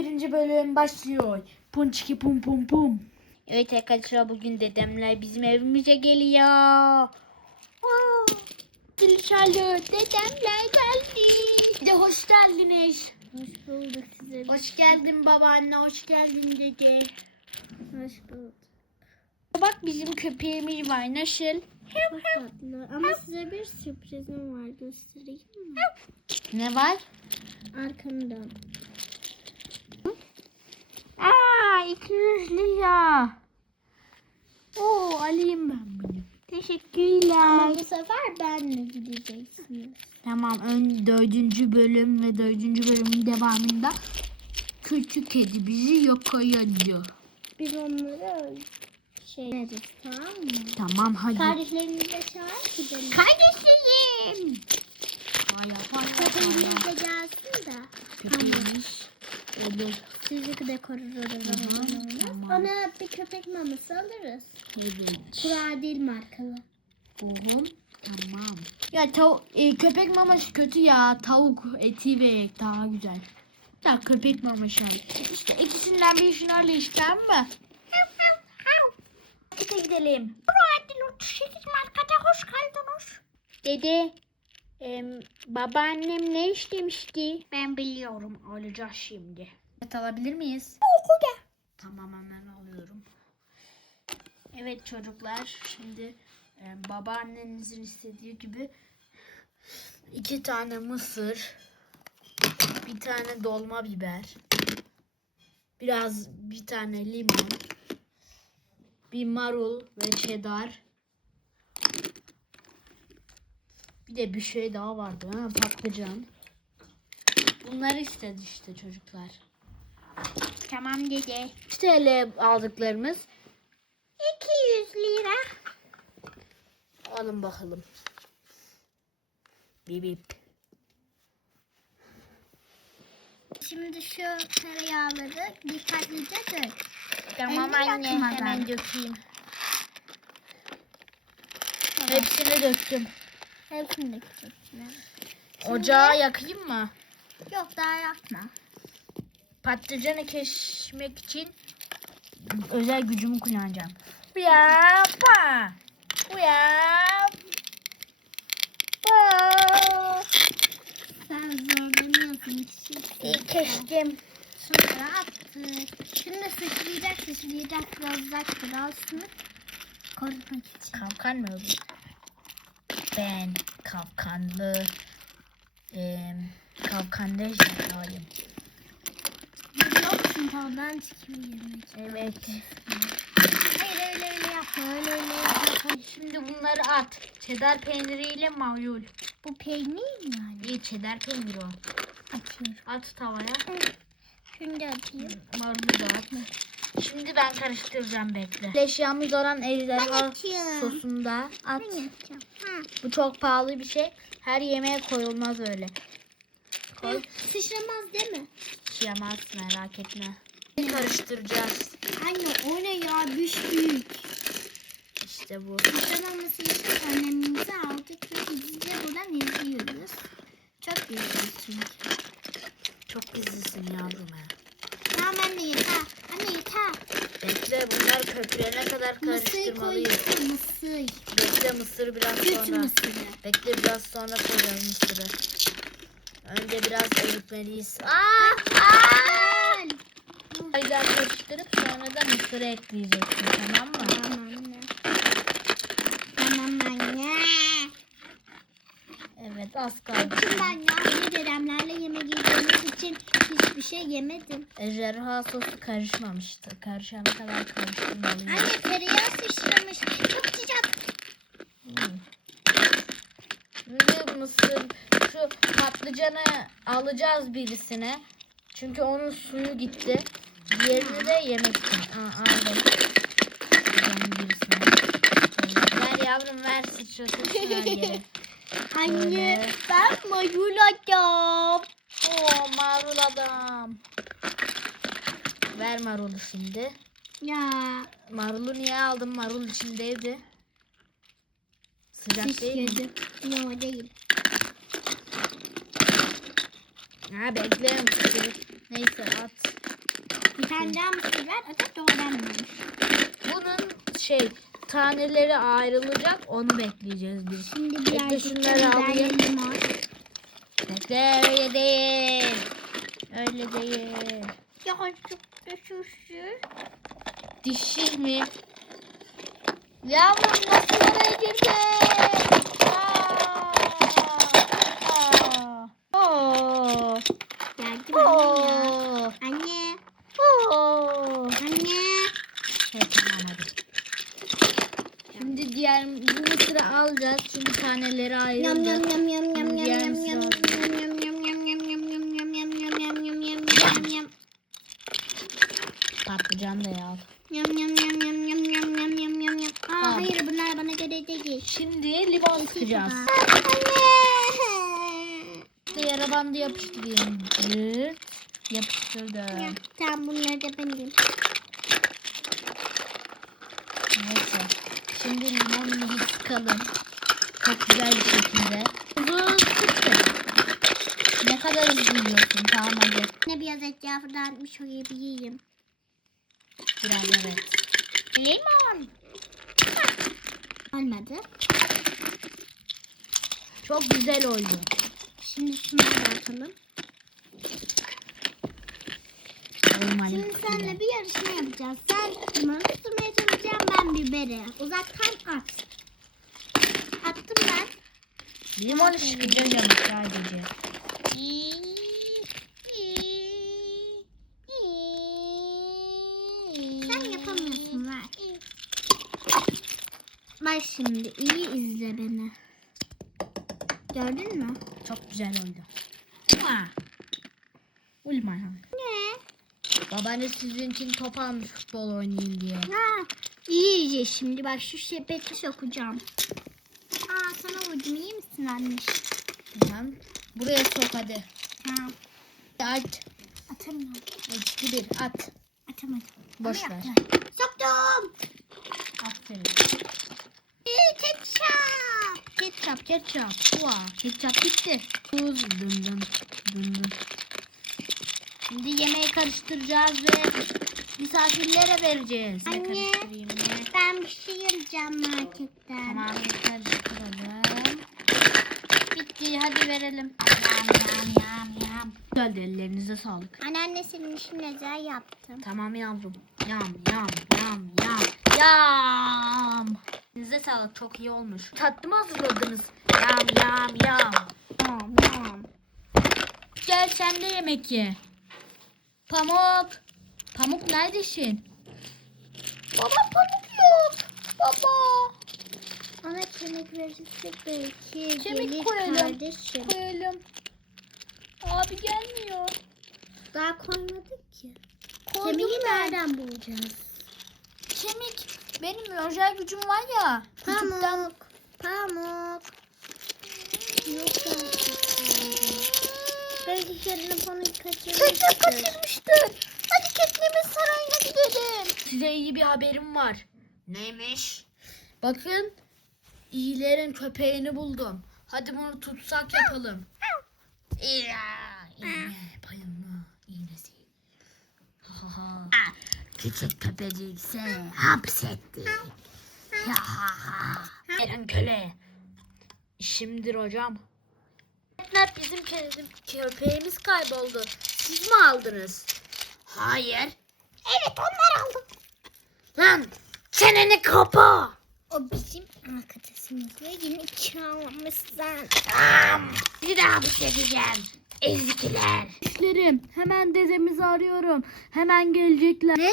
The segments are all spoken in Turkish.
11. bölüm başlıyor. Punçiki pum pum pum. Evet arkadaşlar bugün dedemler bizim evimize geliyor. Zil çalıyor. Dedemler geldi. Bir de hoş geldiniz. Hoş bulduk size. Hoş geldin babaanne, hoş geldin dede. Hoş bulduk. Bak bizim köpeğimiz var nasıl? Çok tatlı. Ama size bir sürprizim var. Göstereyim mi? Ne var? Arkanı Aa, iki yüzlü ya. Oo, alayım ben bunu. Teşekkürler. Ama bu sefer benle gideceksiniz. Tamam ön dördüncü bölüm ve dördüncü bölümün devamında küçük kedi bizi yakalayacak. Biz onları şey ederiz tamam mı? Tamam hadi. Kardeşlerimizi de çağır gidelim. Kardeşim. Hala Köpeğimiz de gelsin de. Köpeğimiz olur. Sizi de koruruz o zaman. tamam. Ona bir köpek maması alırız. Evet. Kura değil markalı. Oğlum tamam. Ya tavuk köpek maması kötü ya. Tavuk eti ve daha güzel. Ya köpek maması. İşte ikisinden birisini arayışlar mı? Hadi gidelim. Buradın 38 markada hoş geldiniz. Dede em, babaannem ne istemişti? Ben biliyorum. Alacağız şimdi. Evet alabilir miyiz? Tamam hemen alıyorum. Evet çocuklar şimdi e, babaannenizin istediği gibi iki tane mısır, bir tane dolma biber, biraz bir tane limon, bir marul ve cheddar. Bir de bir şey daha vardı ha patlıcan. Bunları istedi işte çocuklar. Tamam dede. 3 TL aldıklarımız 200 lira. Alın bakalım. Bip bip. Şimdi şu tereyağları dikkatlice dök. Tamam Elini anne yakmadan. hemen dökeyim. Hepsini döktüm. Hepsini dökeceksin. Ocağı yakayım mı? Yok daha yapma. Patlıcanı kesmek için özel gücümü kullanacağım. Uyapa. Uyapa. Sen zorlanıyorsun. İyi kestim. Sonra attık. Şimdi sıçrayacak sıçrayacak biraz dur altını korumak için. Kalkan mı bu? Ben kalkanlı em, kalkanlı ejderhayım. Yoksun tavdan çıkıyor yemek. Evet. Hayır öyle öyle yapma öyle öyle yapma. Şimdi bunları at. Çedar peyniriyle mahyul. Bu peynir mi yani? İyi çedar peyniri o. Atıyorum. At tavaya. Şimdi atayım. Marulu da at. Şimdi ben karıştıracağım bekle. Eşyamız olan ejderha sosunda at. Bu çok pahalı bir şey. Her yemeğe koyulmaz öyle. Koy. Sıçramaz değil mi? Yemez merak etme. Karıştıracağız. Anne o ne ya büş büyük. İşte bu. Sıçramaması için önlemimizi aldık ve biz de buradan izliyoruz. Çok güzel çünkü. Çok gizlisin yavrum ya. Tamam anne yeter. Anne yeter. Bekle bunlar köpürene kadar Mısır karıştırmalıyız. mısır. Bekle mısır biraz Süt sonra. mısırı. Bekle biraz sonra koyacağız mısırı. Önce biraz eritmeliyiz. Aa! Aa! Aydan karıştırıp sonra da mısırı ekleyeceksin tamam mı? Tamam anne. Tamam anne. Evet az kaldı. Ben ya yeni dedemlerle yemek yediğimiz için hiçbir şey yemedim. Ejderha sosu karışmamıştı. Karışana kadar karıştırmalıyız. Anne tereyağı sıçramış. Çok sıcak. Şimdi mısır şu patlıcanı alacağız birisine. Çünkü onun suyu gitti. Diğerini de yemek için. Aa, aldım. Ver yavrum ver sıçrasın. Anne ben mayulacağım. Oo marul adam. Ver marulu şimdi. Ya Marulu niye aldın? Marul içindeydi. Sıcak Diş değil mi? yedi. Yo değil. Ha bekle. Neyse at. tane daha mısır. O da doğranmamış. Bunun şey taneleri ayrılacak onu bekleyeceğiz biz. Şimdi birazcık şunları alayım. Bekle öyle değil. Öyle değil. Ya çok da şuşu. Dişsiz mi? Yavrum nasıl oraya girdi? Aa! Aa! Oo! Geldim anne ya. Oo! Anne. Oo! Anne. Evet, tamam hadi. Şimdi diğer bu mısırı alacağız. Çünkü taneleri ayrılacak. yam yam yam yam Şimdi limon sıkacağız. Anne. Yara bandı yapıştırayım. Zırt. Yapıştırdım. Tamam bunları da ben yiyeyim. Neyse. Şimdi limonumuzu sıkalım. Çok güzel bir şekilde. Sıktık. Ne kadar hızlı yiyorsun? Tamam hadi. Ne biraz etrafı dağıtmış olayım. Biraz evet. Limon. Olmadı. Çok güzel oldu. Şimdi şunu atalım. Olmalı. Şimdi seninle bir yarışma yapacağız. Sen limonu tutmaya çalışacağım ben biberi. Uzaktan at. Attım ben. Limonu sıkacağız ama sadece. Sen yapamıyorsun ver. Bak şimdi iyi izle beni. Gördün mü? Çok güzel oldu. Mua. Ulma. Ne? Babanız sizin için top almış futbol oynayın diye. Ha, iyi iyice şimdi bak şu sepeti sokacağım. Aa sana vurdum iyi misin anne? Tamam. Buraya sok hadi. Tamam. At. Atamıyorum. 2 1 at. Atamadım. Boş ver. Soktum. Aferin. Ketçap. Ketçap ketçap. Ua, ketçap bitti. Tuz dın dın dın dın. Şimdi yemeği karıştıracağız ve misafirlere vereceğiz. Ne Anne. Ben bir şey alacağım marketten. Tamam karıştıralım. Bitti hadi verelim. Yam yam yam yam. Güzeldi ellerinize sağlık. Anneanne senin için özel yaptım. Tamam yavrum. Yam yam yam yam. Yam. Elinize sağlık çok iyi olmuş. Tatlı mı hazırladınız? Yam yam yam. Yam yam. Gel sen de yemek ye. Pamuk. Pamuk neredesin? Baba pamuk yok. Baba. Ona kemik verirse belki Kemik gelir koyalım. kardeşim. Koyalım. Abi gelmiyor. Daha koymadık ki. Koydum Kemiği ben. nereden bulacağız? Kemik. Benim özel gücüm var ya. Küçükten Pamuk. Pamuk. Yok. Belki pamuk kaçırmıştır. kaçırmıştır. Hadi Ketnem'in sarayına gidelim. Size iyi bir haberim var. Neymiş? Bakın iyilerin köpeğini buldum. Hadi bunu tutsak yapalım. İya, iğne, bayılma, iğnesi. Ha ha ha. Küçük köpecikse hapsetti. Ya ha ha. Gelin köle. İşimdir hocam. Ketnap bizim kedim, köpeğimiz kayboldu. Siz mi aldınız? Hayır. Evet onlar aldı. Lan çeneni kapa. O bizim arkadaşımız ve yine çalmışsın. Tamam. Bir daha hapsedeceğim. Ezikler. Üstlerim hemen dedemizi arıyorum. Hemen gelecekler. Ne?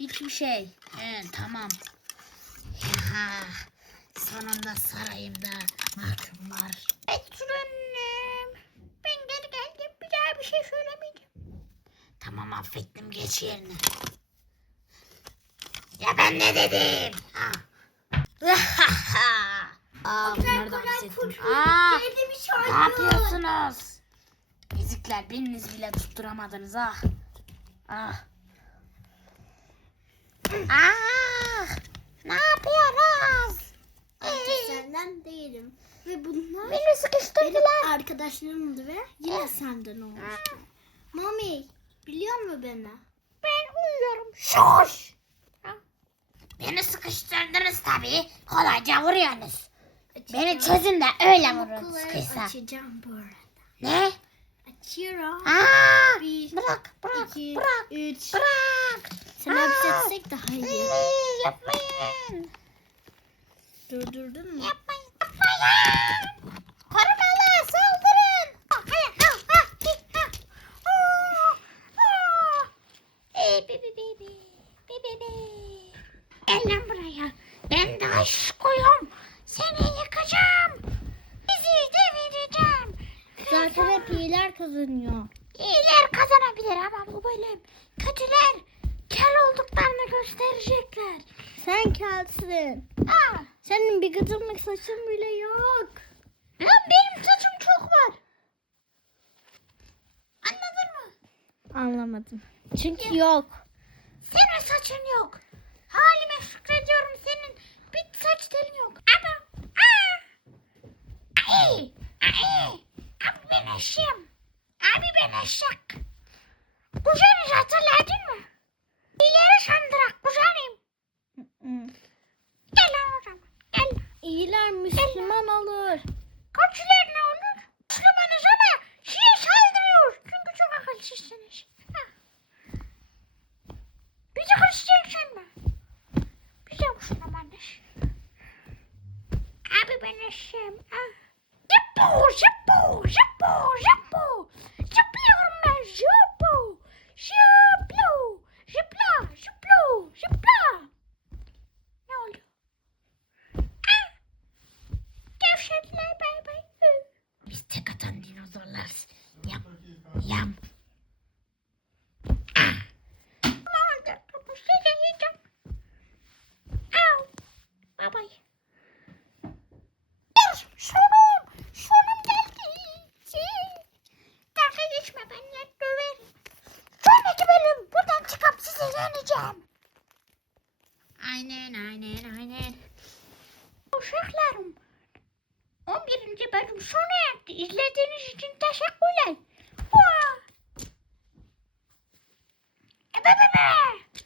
Hiçbir şey. He, tamam. Ya, sonunda sarayımda mahkumlar. Annem. Ben geri geldim. Bir daha bir şey söylemeyeceğim. Tamam affettim geç yerine. Ya ben ne dedim? Ha. Aa, bunları da. Aa, bir ne yapıyorsunuz? Ezikler biriniz bile tutturamadınız ah. Ah. Ah. Ne yapıyoruz? Artık senden değilim. Ve bunlar Beni sıkıştırdılar. arkadaşlarımdı ve yine senden olmuş. Mami biliyor musun beni? Ben uyuyorum. Şoş. Beni sıkıştırdınız tabii. Kolayca vuruyorsunuz. Beni çözün de öyle vurun sıkıysa. açacağım bu arada. Açıyorum. Aa, Bir, bırak bırak iki, bırak üç. bırak. Seni hapsetsek daha iyi. Ay, yapmayın. Durdurdun mu? Yapmayın. Yapmayın. Korumalı saldırın. Hayır, ah, ah, hi, ah. Oh, oh. Bi, bi. Gel lan buraya. Ben daha koyum. Kazanıyor. İyiler kazanabilir ama bu bölüm kötüler kar olduklarını gösterecekler. Sen kalsın. Aa, Senin bir gıdımlık saçın bile yok. lan benim saçım çok var. Anladın mı? Anlamadım. Çünkü yok. Senin saçın yok. Halime şükrediyorum senin bir saç telin yok. Ama aa, ay, ay, abi ben eşeğim. Abi ben eşek. Kuzenimizi hatırladın mı? İleri sandırak kuzenim. Gel lan o zaman. Gel. İyiler Müslüman olur. Kötüler ne olur? Müslümanız ama şeye saldırıyor. Çünkü çok akılsızsınız. Ha. Bizi Hristiyan sanma. Bize Müslümanız. Abi ben eşeğim. Ha. Zıppo, zıppo, zıppo, zıppo. Zıplıyorum ben,